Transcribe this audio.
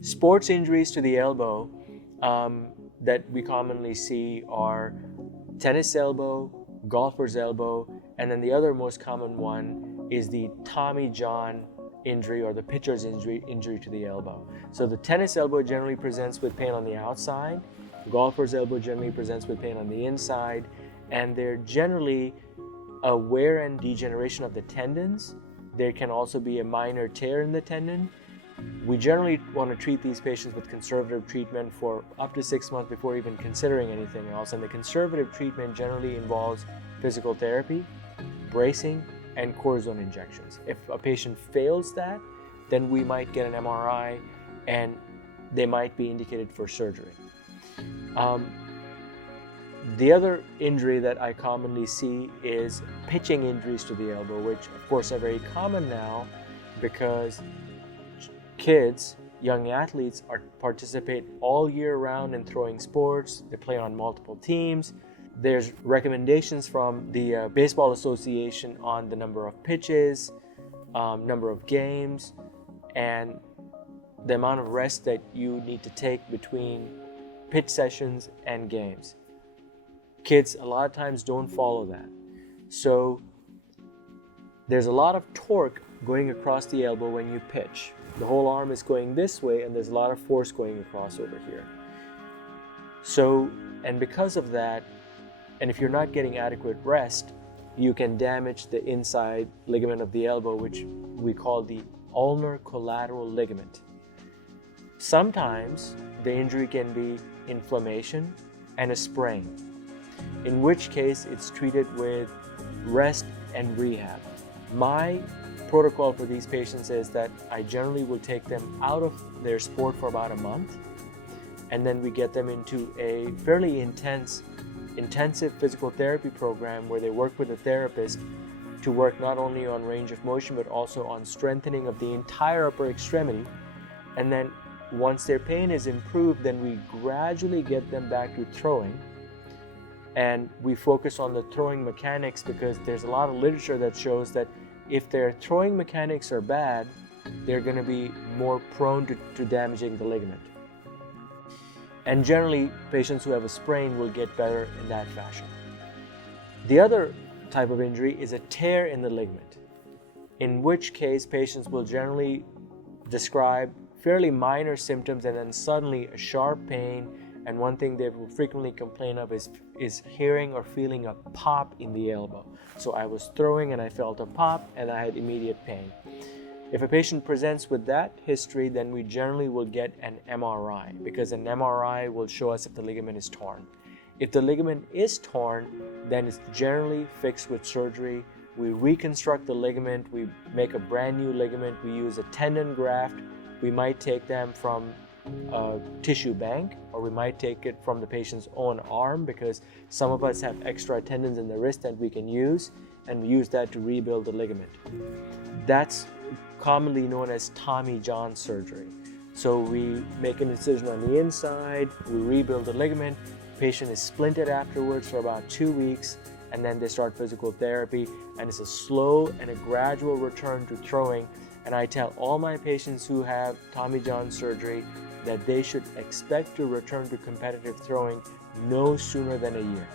Sports injuries to the elbow that we commonly see are tennis elbow, golfer's elbow, and then the other most common one is the Tommy John injury or the pitcher's injury to the elbow. So the tennis elbow generally presents with pain on the outside, the golfer's elbow generally presents with pain on the inside, and they're generally a wear and degeneration of the tendons. There can also be a minor tear in the tendon. We generally want to treat these patients with conservative treatment for up to 6 months before even considering anything else. And the conservative treatment generally involves physical therapy, bracing, and cortisone injections. If a patient fails that, then we might get an MRI and they might be indicated for surgery. The other injury that I commonly see is pitching injuries to the elbow, which of course are very common now because kids, young athletes, participate all year round in throwing sports. They play on multiple teams. There's recommendations from the Baseball Association on the number of pitches, number of games, and the amount of rest that you need to take between pitch sessions and games. Kids a lot of times don't follow that. So there's a lot of torque going across the elbow when you pitch. The whole arm is going this way and there's a lot of force going across over here. So, and because of that, and if you're not getting adequate rest, you can damage the inside ligament of the elbow, which we call the ulnar collateral ligament. Sometimes the injury can be inflammation and a sprain, in which case it's treated with rest and rehab. My protocol for these patients is that I generally will take them out of their sport for about a month, and then we get them into a fairly intensive physical therapy program where they work with a therapist to work not only on range of motion but also on strengthening of the entire upper extremity. And then once their pain is improved, then we gradually get them back to throwing, and we focus on the throwing mechanics because there's a lot of literature that shows that if their throwing mechanics are bad, they're going to be more prone to damaging the ligament. And generally, patients who have a sprain will get better in that fashion. The other type of injury is a tear in the ligament, in which case patients will generally describe fairly minor symptoms and then suddenly a sharp pain. And one thing they will frequently complain of is hearing or feeling a pop in the elbow. So I was throwing and I felt a pop and I had immediate pain. If a patient presents with that history, then we generally will get an MRI because an MRI will show us if the ligament is torn. If the ligament is torn, then it's generally fixed with surgery. We reconstruct the ligament, we make a brand new ligament, we use a tendon graft. We might take them from a tissue bank, or we might take it from the patient's own arm because some of us have extra tendons in the wrist that we can use, and we use that to rebuild the ligament. That's commonly known as Tommy John surgery. So we make an incision on the inside, we rebuild the ligament, patient is splinted afterwards for about 2 weeks, and then they start physical therapy, and it's a slow and a gradual return to throwing. And I tell all my patients who have Tommy John surgery that they should expect to return to competitive throwing no sooner than a year.